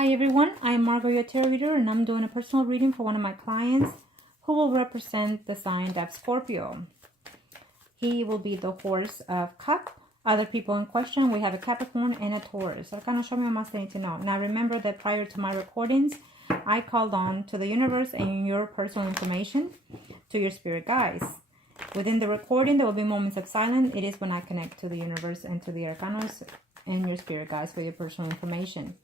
Hi everyone, I am Margourtarotreader and I'm doing a personal reading for one of my clients who will represent the sign of Scorpio. He will be the horse of cup. Other people in question, we have a Capricorn and a Taurus. Arcano, show me what else they need to know. Now remember that prior to my recordings, I called on to the universe and your personal information to your spirit guides. Within the recording, there will be moments of silence. It is when I connect to the universe and to the arcanos and your spirit guides for your personal information.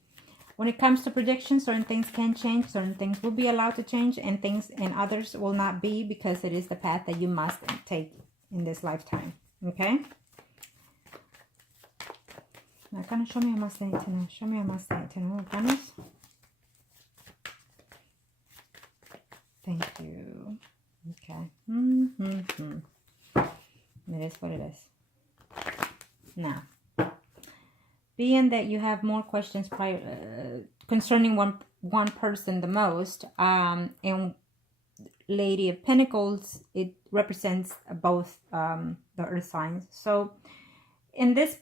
When it comes to predictions, certain things can change, certain things will be allowed to change, and others will not be, because it is the path that you must take in this lifetime. Okay? Now, kind of show me how much they need to know. Show me how much they need to know. Arcanos. Thank you. Okay. It is what it is. Now, being that you have more questions concerning one person the most, and Lady of Pentacles, it represents both the earth signs. So in this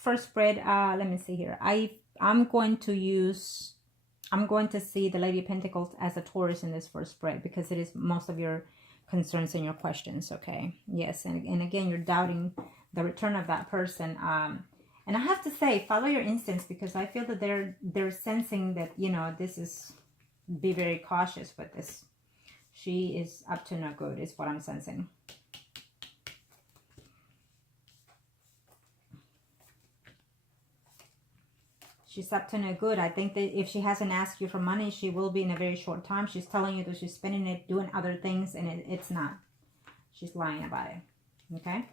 first spread, let me see here. I'm going to see the Lady of Pentacles as a Taurus in this first spread, because it is most of your concerns and your questions. Okay, yes, and again, you're doubting the return of that person. And I have to say, follow your instincts, because I feel that they're sensing that, you know, this is, be very cautious with this. She is up to no good, is what I'm sensing. She's up to no good. I think that if she hasn't asked you for money, she will be in a very short time. She's telling you that she's spending it doing other things, and it's not. She's lying about it. Okay?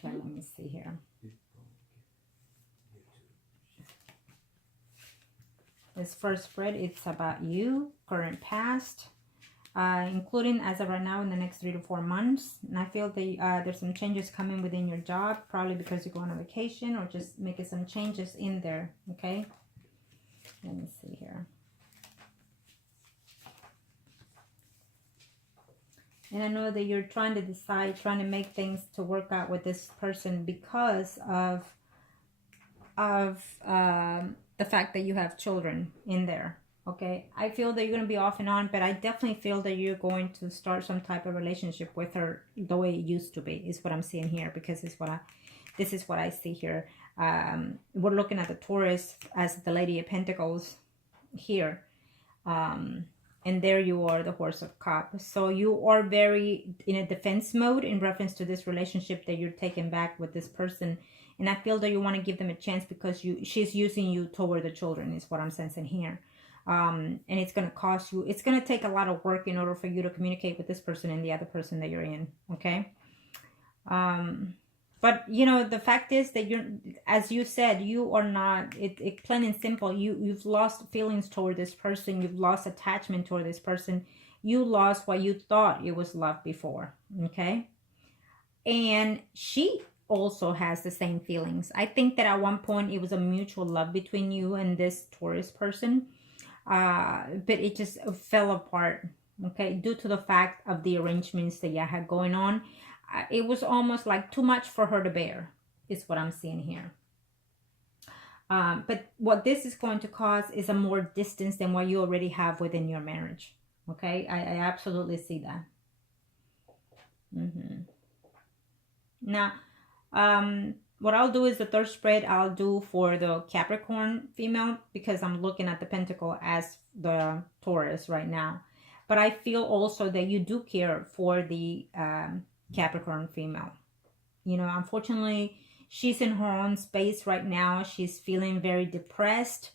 Okay, let me see here. This first spread, it's about you, current, past, including as of right now in the next 3 to 4 months. And I feel that there's some changes coming within your job, probably because you're going on vacation or just making some changes in there. Okay, let me see here. And I know that you're trying to decide, trying to make things to work out with this person because of the fact that you have children in there. Okay, I feel that you're going to be off and on, but I definitely feel that you're going to start some type of relationship with her the way it used to be, is what I'm seeing here, because this is what I see here. We're looking at the Taurus as the Lady of Pentacles here. And there you are, the Horse of Cups. So you are very in a defense mode in reference to this relationship that you're taking back with this person. And I feel that you want to give them a chance, because she's using you toward the children, is what I'm sensing here. And it's going to cost you, it's going to take a lot of work in order for you to communicate with this person and the other person that you're in. Okay. But, you know, the fact is that you're, as you said, you are not, it plain and simple, you've lost feelings toward this person. You've lost attachment toward this person. You lost what you thought it was love before, okay? And she also has the same feelings. I think that at one point it was a mutual love between you and this Taurus person, but it just fell apart, okay, due to the fact of the arrangements that you had going on. It was almost like too much for her to bear, is what I'm seeing here. But what this is going to cause is a more distance than what you already have within your marriage. Okay, I absolutely see that. Now, what I'll do is the third spread I'll do for the Capricorn female, because I'm looking at the Pentacle as the Taurus right now. But I feel also that you do care for the Capricorn female. You know, unfortunately, she's in her own space right now. She's feeling very depressed,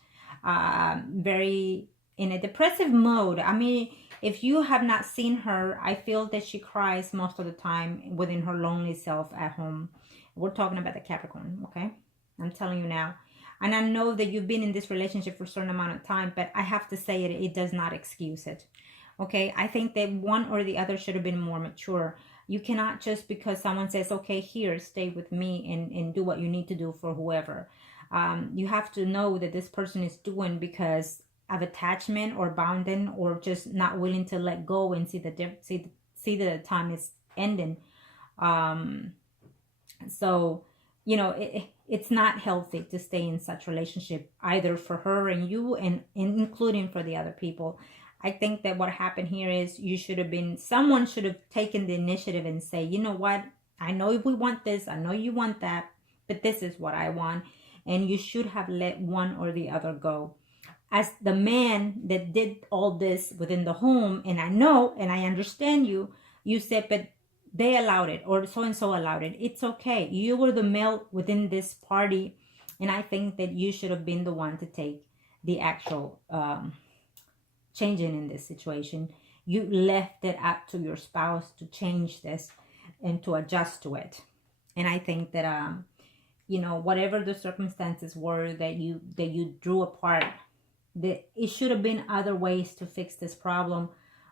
very in a depressive mode. I mean, if you have not seen her, I feel that she cries most of the time within her lonely self at home. We're talking about the Capricorn, okay? I'm telling you now. And I know that you've been in this relationship for a certain amount of time, but I have to say it does not excuse it. Okay, I think that one or the other should have been more mature. You cannot just because someone says, okay, here, stay with me and do what you need to do for whoever. You have to know that this person is doing because of attachment or bounding, or just not willing to let go and see the time is ending. So, you know, it's not healthy to stay in such relationship, either for her and you, and including for the other people. I think that what happened here is someone should have taken the initiative and say, you know what, I know we want this, I know you want that, but this is what I want. And you should have let one or the other go. As the man that did all this within the home, and I know and I understand you said, but they allowed it, or so and so allowed it. It's okay. You were the male within this party, and I think that you should have been the one to take the actual changing in this situation. You left it up to your spouse to change this and to adjust to it. And I think that you know, whatever the circumstances were that you drew apart, that it should have been other ways to fix this problem.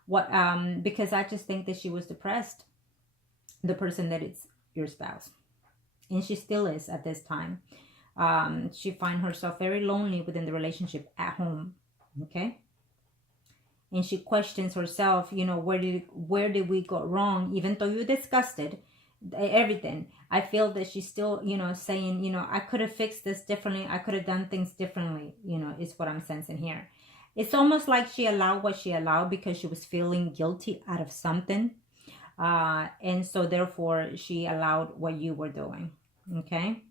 Because I just think that she was depressed, the person that is your spouse, and she still is at this time. She finds herself very lonely within the relationship at home. Okay. And she questions herself, you know, where did we go wrong? Even though you discussed it, everything, I feel that she's still, you know, saying, you know, I could have fixed this differently, I could have done things differently, you know, is what I'm sensing here. It's almost like she allowed what she allowed because she was feeling guilty out of something, and so therefore she allowed what you were doing. Okay.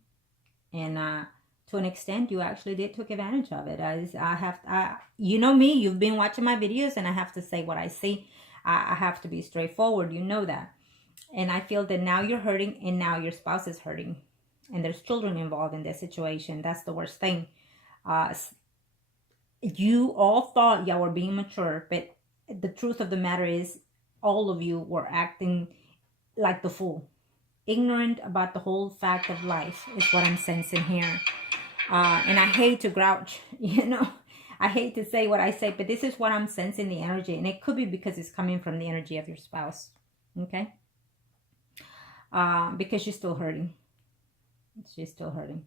And to an extent, you actually did take advantage of it. You know me, you've been watching my videos, and I have to say what I see. I have to be straightforward. You know that. And I feel that now you're hurting, and now your spouse is hurting, and there's children involved in this situation. That's the worst thing. You all thought y'all were being mature, but the truth of the matter is all of you were acting like the fool, ignorant about the whole fact of life, is what I'm sensing here. And I hate to grouch, you know, I hate to say what I say, but this is what I'm sensing, the energy. And it could be because it's coming from the energy of your spouse. Okay. Because she's still hurting. She's still hurting.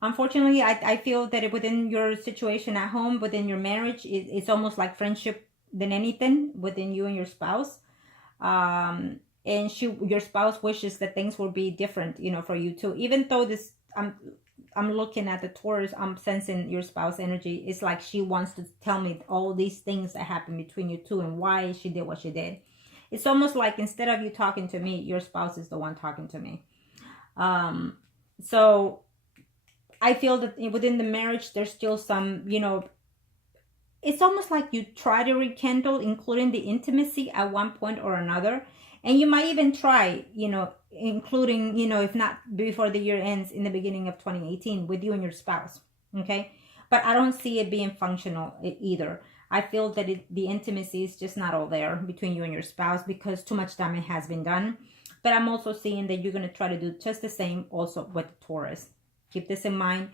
Unfortunately, I feel that within your situation at home, within your marriage, it's almost like friendship than anything within you and your spouse. And your spouse wishes that things will be different, you know, for you too. Even though I'm looking at the Taurus, I'm sensing your spouse energy. It's like she wants to tell me all these things that happened between you two and why she did what she did. It's almost like instead of you talking to me, your spouse is the one talking to me. So I feel that within the marriage, there's still some, you know, it's almost like you try to rekindle, including the intimacy at one point or another. And you might even try, you know, including, you know, if not before the year ends, in the beginning of 2018 with you and your spouse. Okay. But I don't see it being functional either. I feel that the intimacy is just not all there between you and your spouse because too much damage has been done. But I'm also seeing that you're going to try to do just the same also with Taurus. Keep this in mind.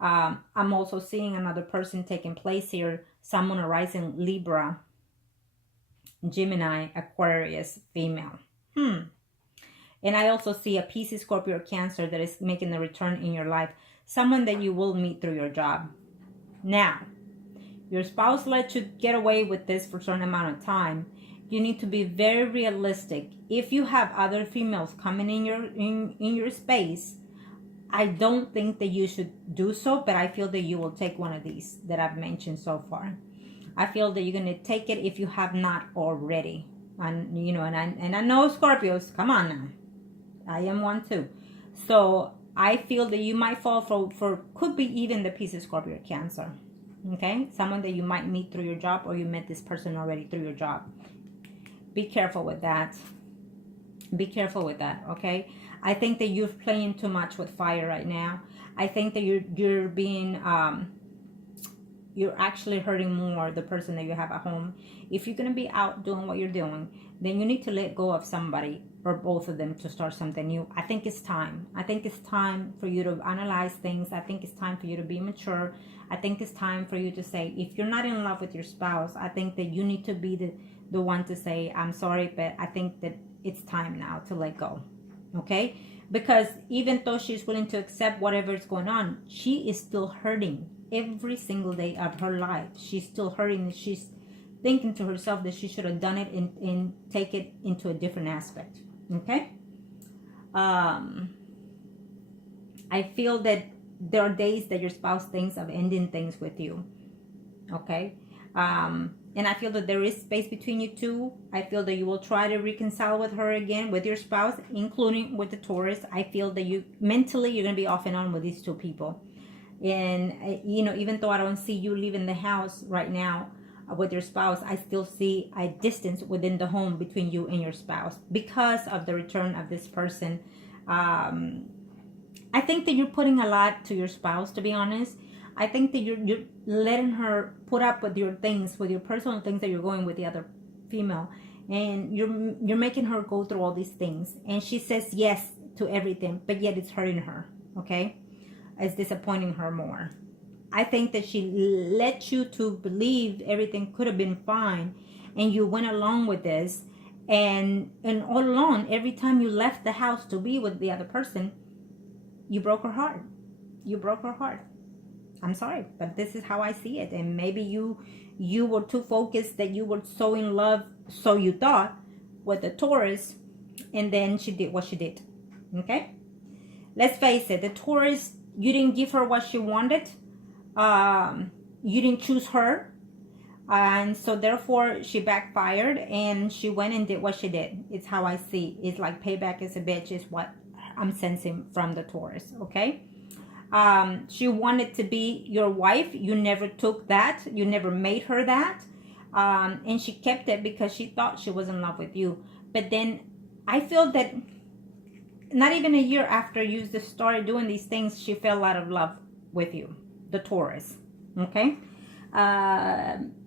I'm also seeing another person taking place here. Someone arising Libra, Gemini, Aquarius, female. And I also see a Pisces, Scorpio, or Cancer that is making a return in your life. Someone that you will meet through your job. Now, your spouse let you get away with this for a certain amount of time. You need to be very realistic. If you have other females coming in your space, I don't think that you should do so, but I feel that you will take one of these that I've mentioned so far. I feel that you're going to take it if you have not already. And you know, and I know Scorpios, come on now. I am one too. So I feel that you might fall for could be even the Pisces, Scorpio, or Cancer. Okay? Someone that you might meet through your job, or you met this person already through your job. Be careful with that. Be careful with that, okay? I think that you're playing too much with fire right now. I think that you're being you're actually hurting more the person that you have at home. If you're going to be out doing what you're doing, then you need to let go of somebody or both of them to start something new. I think it's time. I think it's time for you to analyze things. I think it's time for you to be mature. I think it's time for you to say, if you're not in love with your spouse, I think that you need to be the one to say, I'm sorry, but I think that it's time now to let go. Okay? Because even though she's willing to accept whatever is going on, she is still hurting every single day of her life. She's still hurting. She's thinking to herself that she should have done it and take it into a different aspect. Okay? I feel that there are days that your spouse thinks of ending things with you. Okay? And I feel that there is space between you two. I feel that you will try to reconcile with her again, with your spouse, including with the Taurus. I feel that you mentally, you're going to be off and on with these two people. And, you know, even though I don't see you leaving the house right now with your spouse, I still see a distance within the home between you and your spouse because of the return of this person. I think that you're putting a lot to your spouse, to be honest. I think that you're letting her put up with your things, with your personal things that you're going with the other female, and you're making her go through all these things, and she says yes to everything, but yet it's hurting her. Okay, it's disappointing her more. I think that she let you to believe everything could have been fine, and you went along with this, and all along, every time you left the house to be with the other person, you broke her heart. You broke her heart. I'm sorry, but this is how I see it. And maybe you were too focused, that you were so in love, so you thought, with the Taurus, and then she did what she did. Okay? Let's face it, the Taurus, you didn't give her what she wanted. You didn't choose her. And so therefore she backfired and she went and did what she did. It's how I see. It's like payback is a bitch is what I'm sensing from the Taurus. Okay? She wanted to be your wife. You never took that. You never made her that. And she kept it because she thought she was in love with you. But then I feel that not even a year after you started doing these things, she fell out of love with you, the Taurus. Okay?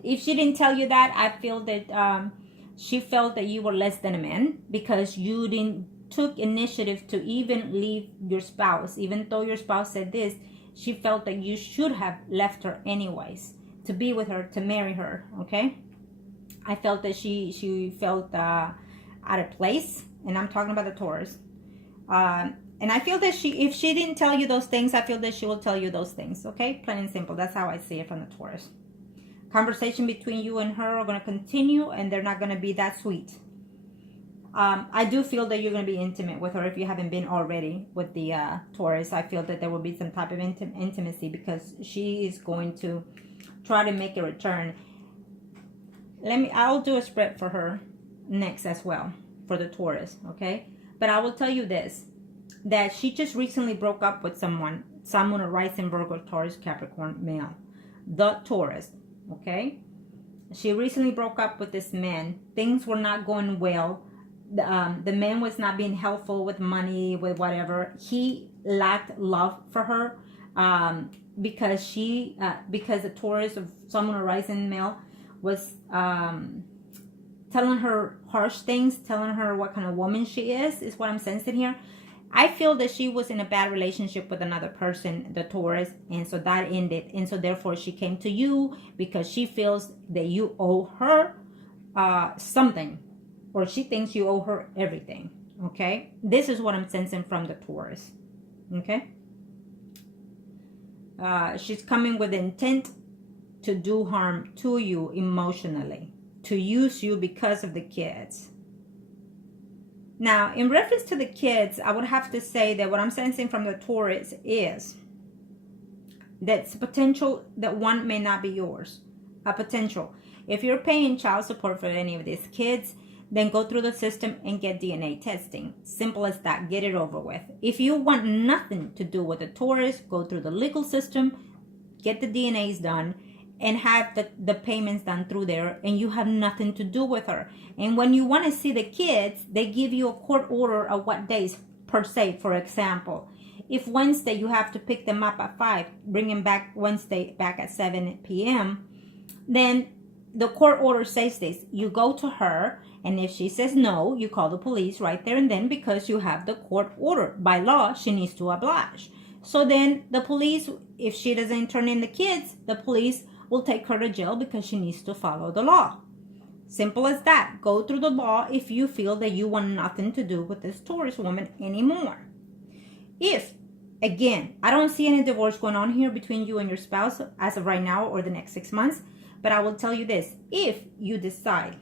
If she didn't tell you that, I feel that she felt that you were less than a man because you didn't took initiative to even leave your spouse. Even though your spouse said this, she felt that you should have left her anyways, to be with her, to marry her. Okay, I felt that she felt out of place, and I'm talking about the Taurus. And I feel that if she didn't tell you those things, I feel that she will tell you those things. Okay, plain and simple. That's how I see it from the Taurus. Conversation between you and her are going to continue, and they're not going to be that sweet. I do feel that you're going to be intimate with her if you haven't been already with the Taurus. I feel that there will be some type of intimacy because she is going to try to make a return. I'll do a spread for her next as well for the Taurus, okay? But I will tell you this, that she just recently broke up with someone, Sun, Moon, or Rising, Virgo, Taurus, Capricorn, male, the Taurus, okay? She recently broke up with this man. Things were not going well. The man was not being helpful with money, with whatever. He lacked love for her because the Taurus of Sun, Moon, or Rising male was telling her harsh things, telling her what kind of woman she is what I'm sensing here. I feel that she was in a bad relationship with another person, the Taurus, and so that ended. And so therefore she came to you because she feels that you owe her something. Or she thinks you owe her everything, okay? This is what I'm sensing from the Taurus, okay? She's coming with intent to do harm to you emotionally, to use you because of the kids. Now, in reference to the kids, I would have to say that what I'm sensing from the Taurus is that it's potential that one may not be yours, a potential. If you're paying child support for any of these kids, then go through the system and get DNA testing. Simple as that. Get it over with. If you want nothing to do with the Taurus, go through the legal system, get the DNAs done, and have the payments done through there, and you have nothing to do with her. And when you want to see the kids, they give you a court order of what days per se. For example, if Wednesday you have to pick them up at 5, bring them back Wednesday back at 7 p.m., then the court order says this. You go to her, and if she says no, you call the police right there and then because you have the court order. By law, she needs to oblige. So then the police, if she doesn't turn in the kids, the police will take her to jail because she needs to follow the law. Simple as that. Go through the law if you feel that you want nothing to do with this Taurus woman anymore. If, again, I don't see any divorce going on here between you and your spouse as of right now or the next 6 months, but I will tell you this. If you decide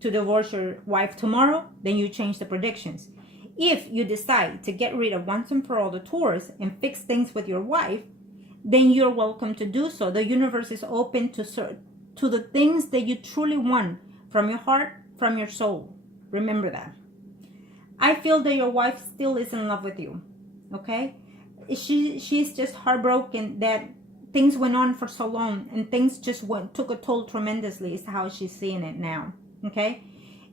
to divorce your wife tomorrow, then you change the predictions. If you decide to get rid of once and for all the Taurus and fix things with your wife, then you're welcome to do so. The universe is open to the things that you truly want from your heart, from your soul. Remember that. I feel that your wife still is in love with you, okay? She's just heartbroken that things went on for so long and things just took a toll tremendously is how she's seeing it now, okay?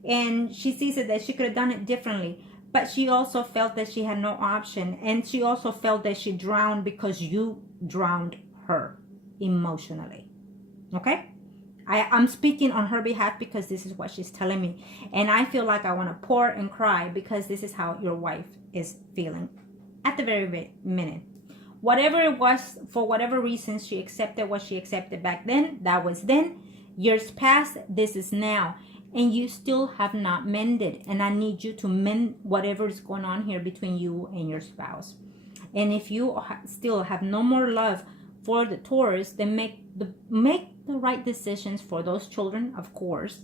And she sees it that she could have done it differently, but she also felt that she had no option, and she also felt that she drowned because you drowned her emotionally, okay? I'm speaking on her behalf because this is what she's telling me. And I feel like I want to pour and cry because this is how your wife is feeling at the very minute. Whatever it was, for whatever reason, she accepted what she accepted back then. That was then. Years passed. This is now. And you still have not mended. And I need you to mend whatever is going on here between you and your spouse. And if you still have no more love for the Taurus, then make the right decisions for those children, of course,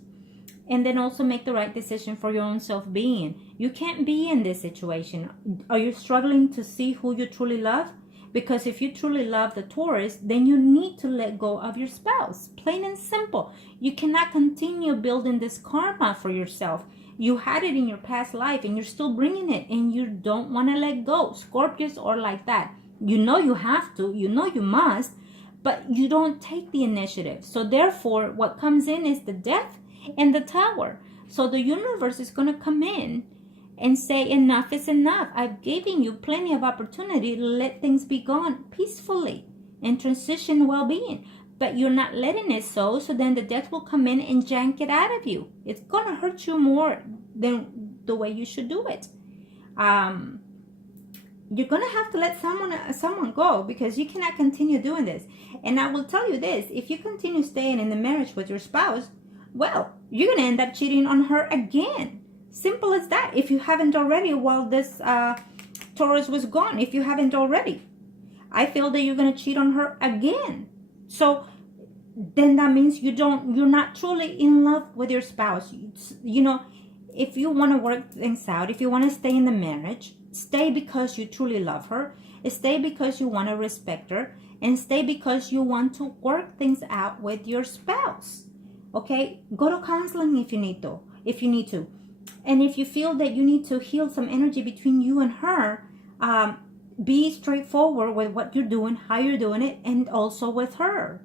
and then also make the right decision for your own self-being. You can't be in this situation. Are you struggling to see who you truly love? Because if you truly love the Taurus, then you need to let go of your spouse. Plain and simple. You cannot continue building this karma for yourself. You had it in your past life and you're still bringing it, and you don't want to let go. Scorpios are like that. You know you have to, you know you must, but you don't take the initiative. So therefore, what comes in is the Death and the Tower. So the universe is going to come in and say, enough is enough. I've given you plenty of opportunity to let things be gone peacefully and transition well-being. But you're not letting it so then the Death will come in and jank it out of you. It's going to hurt you more than the way you should do it. You're going to have to let someone go because you cannot continue doing this. And I will tell you this, if you continue staying in the marriage with your spouse, well, you're going to end up cheating on her again. Simple as that. If you haven't already while this Taurus was gone, if you haven't already, I feel that you're going to cheat on her again. So then that means you're not truly in love with your spouse. You know, if you want to work things out, if you want to stay in the marriage, stay because you truly love her. Stay because you want to respect her. And stay because you want to work things out with your spouse. Okay? Go to counseling if you need to. And if you feel that you need to heal some energy between you and her, be straightforward with what you're doing, how you're doing it, and also with her.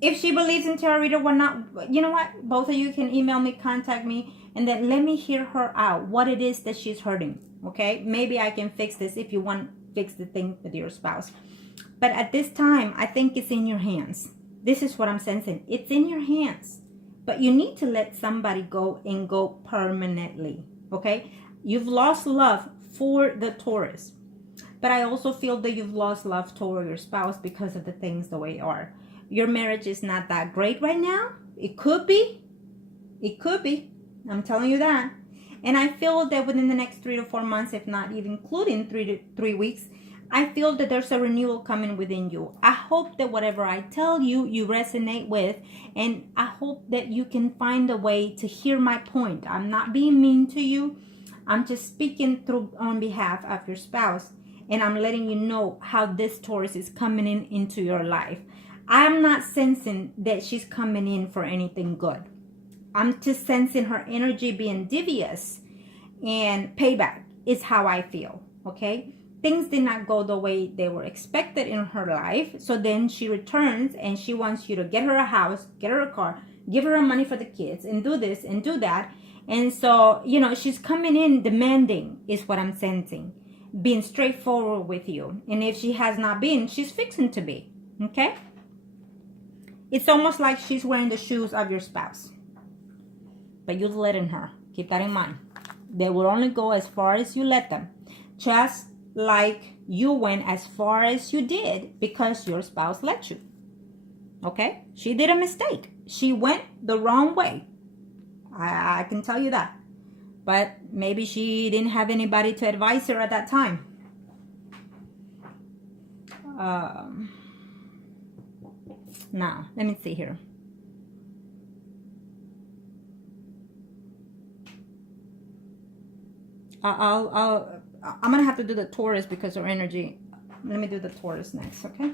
If she believes in tarot reader, not, you know what? Both of you can email me, contact me, and then let me hear her out, what it is that she's hurting. Okay? Maybe I can fix this if you want to fix the thing with your spouse. But at this time, I think it's in your hands. This is what I'm sensing. It's in your hands. But you need to let somebody go and go permanently. Okay? You've lost love for the Taurus. But I also feel that you've lost love toward your spouse because of the things the way they are. Your marriage is not that great right now. It could be. It could be. I'm telling you that. And I feel that within the next 3 to 4 months, if not even including 3 weeks, I feel that there's a renewal coming within you. I hope that whatever I tell you, you resonate with. And I hope that you can find a way to hear my point. I'm not being mean to you. I'm just speaking on behalf of your spouse. And I'm letting you know how this Taurus is coming into your life. I'm not sensing that she's coming in for anything good. I'm just sensing her energy being devious, and payback is how I feel, okay? Things did not go the way they were expected in her life. So then she returns and she wants you to get her a house, get her a car, give her money for the kids, and do this and do that. And so, you know, she's coming in demanding is what I'm sensing. Being straightforward with you. And if she has not been, she's fixing to be, okay? It's almost like she's wearing the shoes of your spouse. But you're letting her. Keep that in mind. They will only go as far as you let them. Just like you went as far as you did because your spouse let you. Okay? She did a mistake. She went the wrong way. I can tell you that. But maybe she didn't have anybody to advise her at that time. Now, let me see here. I'm gonna have to do the Taurus because our energy. Let me do the Taurus next, okay?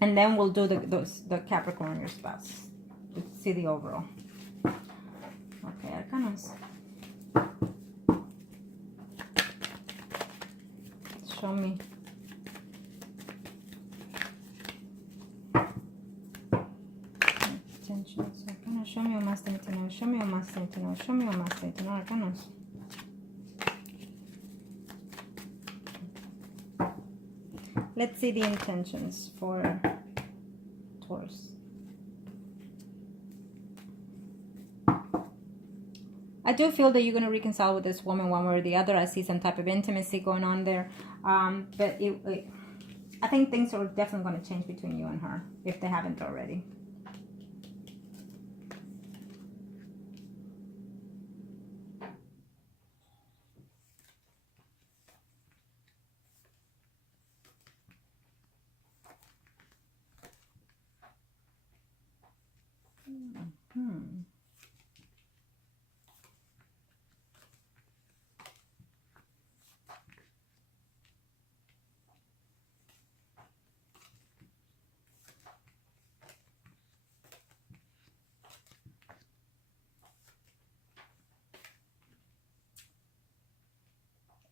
And then we'll do the Capricorn, your spouse, to see the overall. Okay, Arcanos. Show me. Intentions. Arcanos, show me más intencional. Show me más intencional. Show me más intencional. Arcanos. Let's see the intentions for Taurus. I do feel that you're going to reconcile with this woman one way or the other. I see some type of intimacy going on there. But I think things are definitely going to change between you and her, if they haven't already.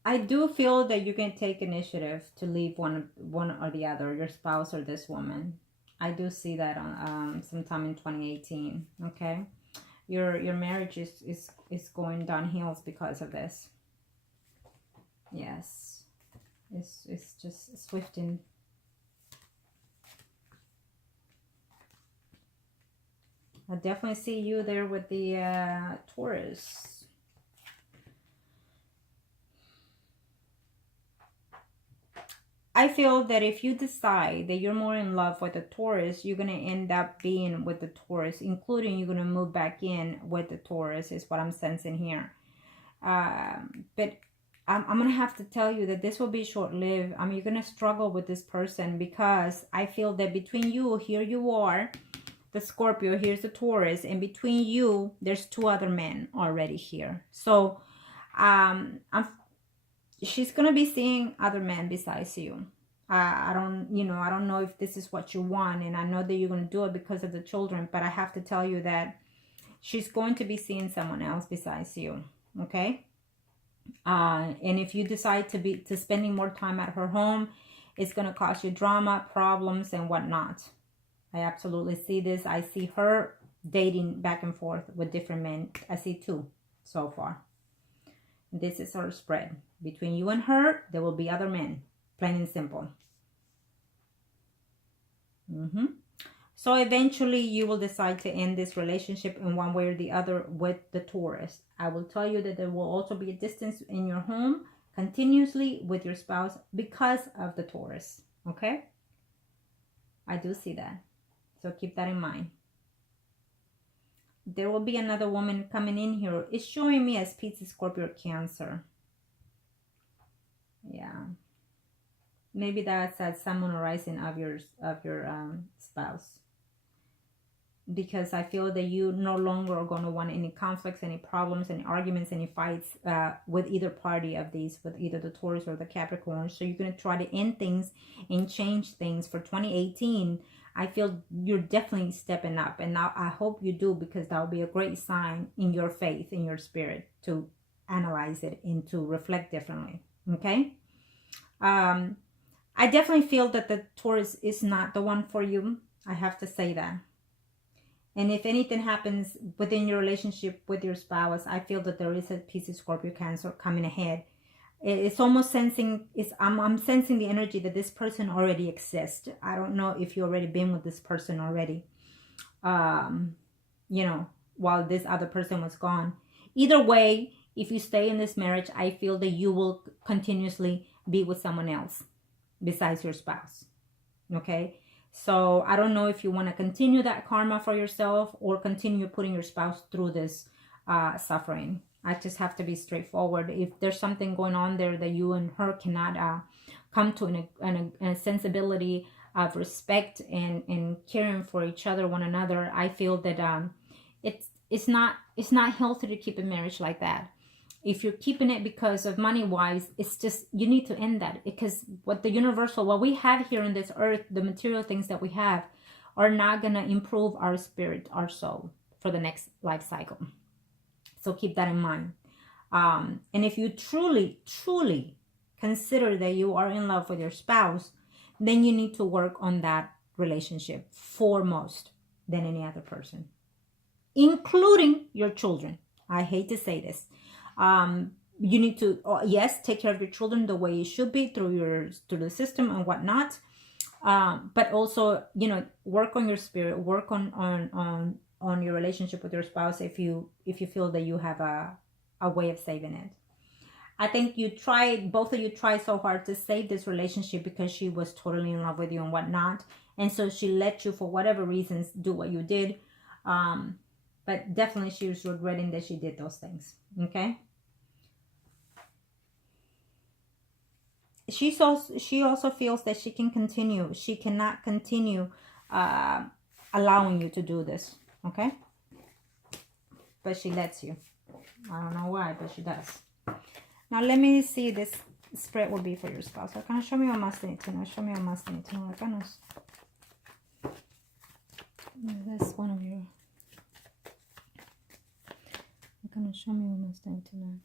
I do feel that you can take initiative to leave one or the other, your spouse or this woman. I do see that on sometime in 2018. Okay, your marriage is going downhill because of this. Yes, it's just swifting. I definitely see you there with the Taurus. I feel that if you decide that you're more in love with the Taurus, you're going to end up being with the Taurus, including you're going to move back in with the Taurus, is what I'm sensing here. But I'm going to have to tell you that this will be short-lived. I mean, you're going to struggle with this person because I feel that between you, here you are, the Scorpio, here's the Taurus, and between you, there's two other men already here. So, she's going to be seeing other men besides you. I don't know if this is what you want, and I know that you're going to do it because of the children, but I have to tell you that she's going to be seeing someone else besides you, okay? And if you decide to spending more time at her home, it's going to cause you drama, problems, and whatnot. I absolutely see this. I see her dating back and forth with different men. I see two so far. This is her spread. Between you and her, there will be other men. Plain and simple. So eventually you will decide to end this relationship in one way or the other with the Taurus. I will tell you that there will also be a distance in your home continuously with your spouse because of the Taurus. Okay? I do see that. So keep that in mind. There will be another woman coming in here. It's showing me as Pisces, Scorpio, or Cancer. Yeah. Maybe that's that sun, moon, or rising of your spouse. Because I feel that you no longer are going to want any conflicts, any problems, any arguments, any fights with either party of these, with either the Taurus or the Capricorn. So you're going to try to end things and change things for 2018. I feel you're definitely stepping up. And now I hope you do, because that will be a great sign in your faith, in your spirit, to analyze it and to reflect differently. Okay? I definitely feel that the Taurus is not the one for you. I have to say that. And if anything happens within your relationship with your spouse, I feel that there is a Pisces, Scorpio, Cancer coming ahead. It's almost sensing, I'm sensing the energy that this person already exists. I don't know if you've already been with this person already, you know, while this other person was gone. Either way, if you stay in this marriage, I feel that you will continuously be with someone else besides your spouse. Okay? So I don't know if you want to continue that karma for yourself or continue putting your spouse through this suffering. I just have to be straightforward. If there's something going on there that you and her cannot come to a sensibility of respect and caring for each other, one another, I feel that it's not healthy to keep a marriage like that. If you're keeping it because of money wise, it's just, you need to end that, because what we have here on this earth, the material things that we have, are not going to improve our spirit, our soul for the next life cycle. So keep that in mind. And if you truly consider that you are in love with your spouse, then you need to work on that relationship foremost than any other person, including your children. I hate to say this. You need to, yes, take care of your children the way it should be through the system and whatnot. But also, you know, work on your spirit, work on your relationship with your spouse if you feel that you have a way of saving it. I think both of you tried so hard to save this relationship because she was totally in love with you and whatnot. And so she let you, for whatever reasons, do what you did. But definitely she was regretting that she did those things. Okay? She also feels that she cannot continue allowing you to do this. Okay? But she lets you. I don't know why, but she does. Now let me see, this spread will be for your spouse. Arcana, show me what must need to know. Show me what must need to know. Arcanos. That's one of you. Arcana, show me what must need to know.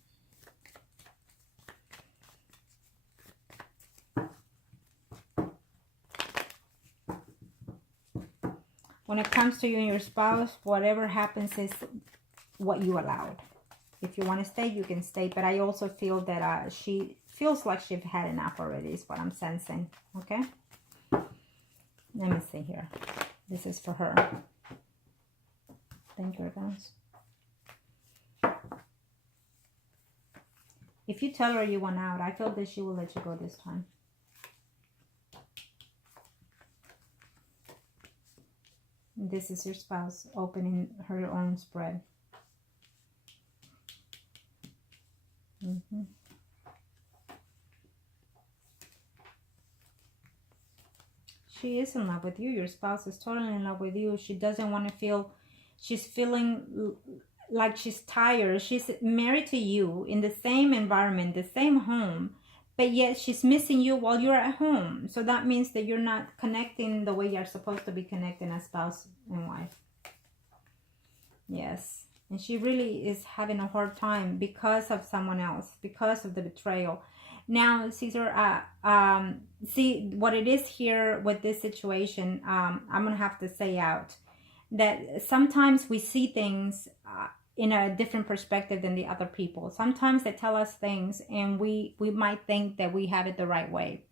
When it comes to you and your spouse, whatever happens is what you allowed. If you want to stay, you can stay. But I also feel that she feels like she's had enough already, is what I'm sensing. Okay? Let me see here. This is for her. Thank you, guys. If you tell her you want out, I feel that she will let you go this time. This is your spouse opening her own spread. She is in love with you. Your spouse is totally in love with you. She doesn't want to feel, she's feeling like she's tired. She's married to you in the same environment, the same home, but yet she's missing you while you're at home. So that means that you're not connecting the way you're supposed to be connecting as spouse and wife. Yes. And she really is having a hard time because of someone else, because of the betrayal. Now, Caesar, see what it is here with this situation. I'm going to have to say out that sometimes we see things in a different perspective than the other people. Sometimes they tell us things and we might think that we have it the right way.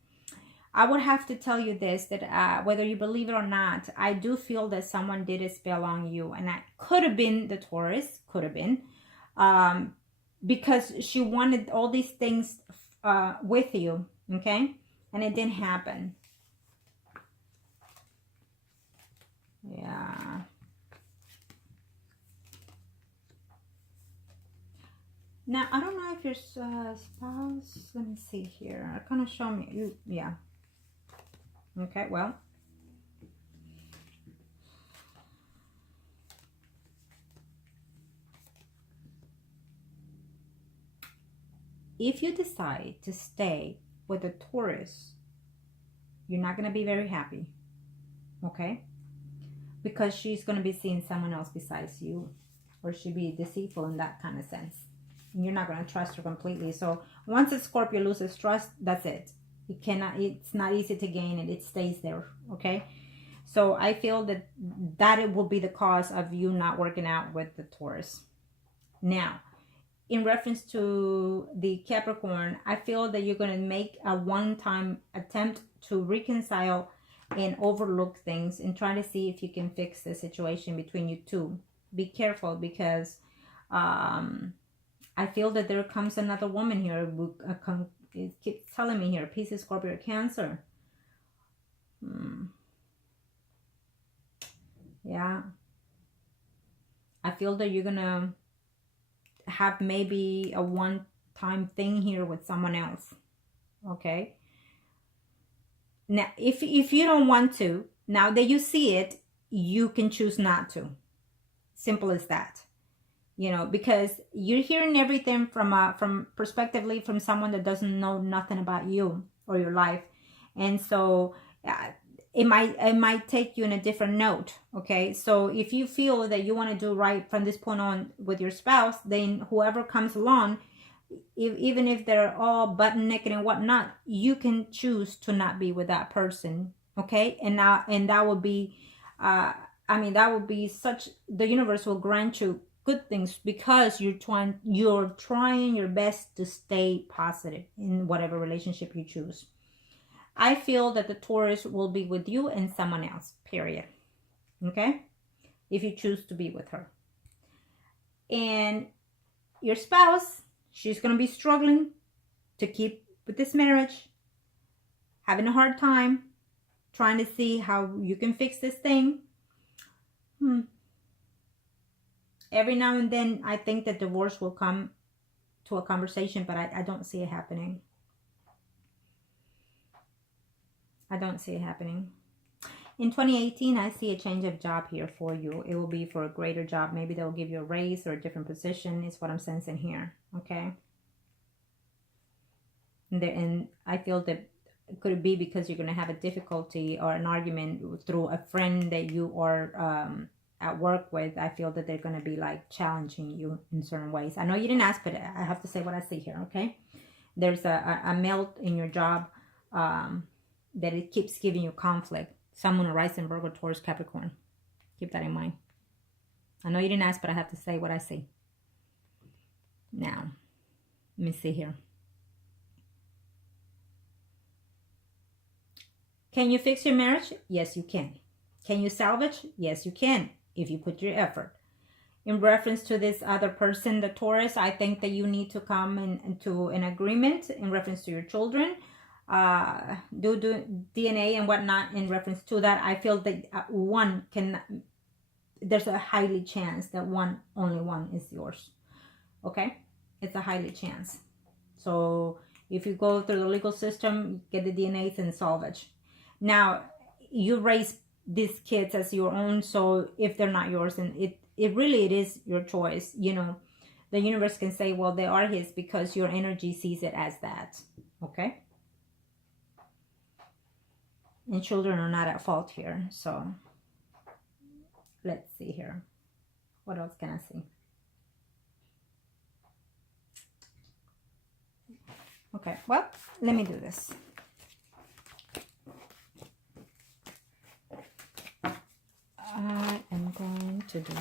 I would have to tell you this, that whether you believe it or not, I do feel that someone did a spell on you. And that could have been the Taurus, could have been. Because she wanted all these things with you, okay? And it didn't happen. Yeah. Now, I don't know if your spouse, let me see here. Kind of show me, you, yeah. Okay, well. If you decide to stay with a Taurus, you're not going to be very happy, okay? Because she's going to be seeing someone else besides you, or she'll be deceitful in that kind of sense. And you're not going to trust her completely. So once a Scorpio loses trust, that's it. It's not easy to gain it. It stays there, okay? So I feel that it will be the cause of you not working out with the Taurus. Now, in reference to the Capricorn, I feel that you're going to make a one-time attempt to reconcile and overlook things and try to see if you can fix the situation between you two. Be careful, because I feel that there comes another woman here. It keeps telling me here, Pisces, Scorpio, Cancer. Yeah. I feel that you're going to have maybe a one-time thing here with someone else. Okay? Now, if you don't want to, now that you see it, you can choose not to. Simple as that. You know, because you're hearing everything from perspectively from someone that doesn't know nothing about you or your life. And so it might take you in a different note. Okay, so if you feel that you want to do right from this point on with your spouse, then whoever comes along, even if they're all butt naked and whatnot, you can choose to not be with that person. Okay, and that would be that would be such, the universe will grant you good things because you're trying your best to stay positive in whatever relationship you choose. I feel that the Taurus will be with you and someone else, period. Okay, if you choose to be with her. And your spouse, she's going to be struggling to keep with this marriage, having a hard time, trying to see how you can fix this thing. Every now and then, I think that divorce will come to a conversation, but I don't see it happening. I don't see it happening. In 2018, I see a change of job here for you. It will be for a greater job. Maybe they'll give you a raise or a different position is what I'm sensing here. Okay. And I feel that could it be because you're going to have a difficulty or an argument through a friend that you are at work with. I feel that they're going to be like challenging you in certain ways. I know you didn't ask, but I have to say what I see here. Okay. There's a melt in your job that it keeps giving you conflict. Someone arising Virgo, Taurus, Capricorn. Keep that in mind. I know you didn't ask, but I have to say what I see. Now, let me see here. Can you fix your marriage? Yes, you can. Can you salvage? Yes, you can, if you put your effort. In reference to this other person, the Taurus, I think that you need to come into an agreement in reference to your children. Do DNA and whatnot in reference to that. I feel that there's a highly chance that only one is yours. Okay, it's a highly chance. So if you go through the legal system, get the DNAs and salvage. Now you raise these kids as your own, so if they're not yours, and it is your choice, you know, the universe can say, well, they are his because your energy sees it as that. Okay. And children are not at fault here. So let's see here. What else can I see? Okay, well, let me do this. I am going to do...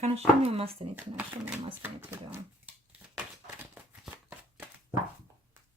Kind of show me a must I need to know. Show me a must I need to do.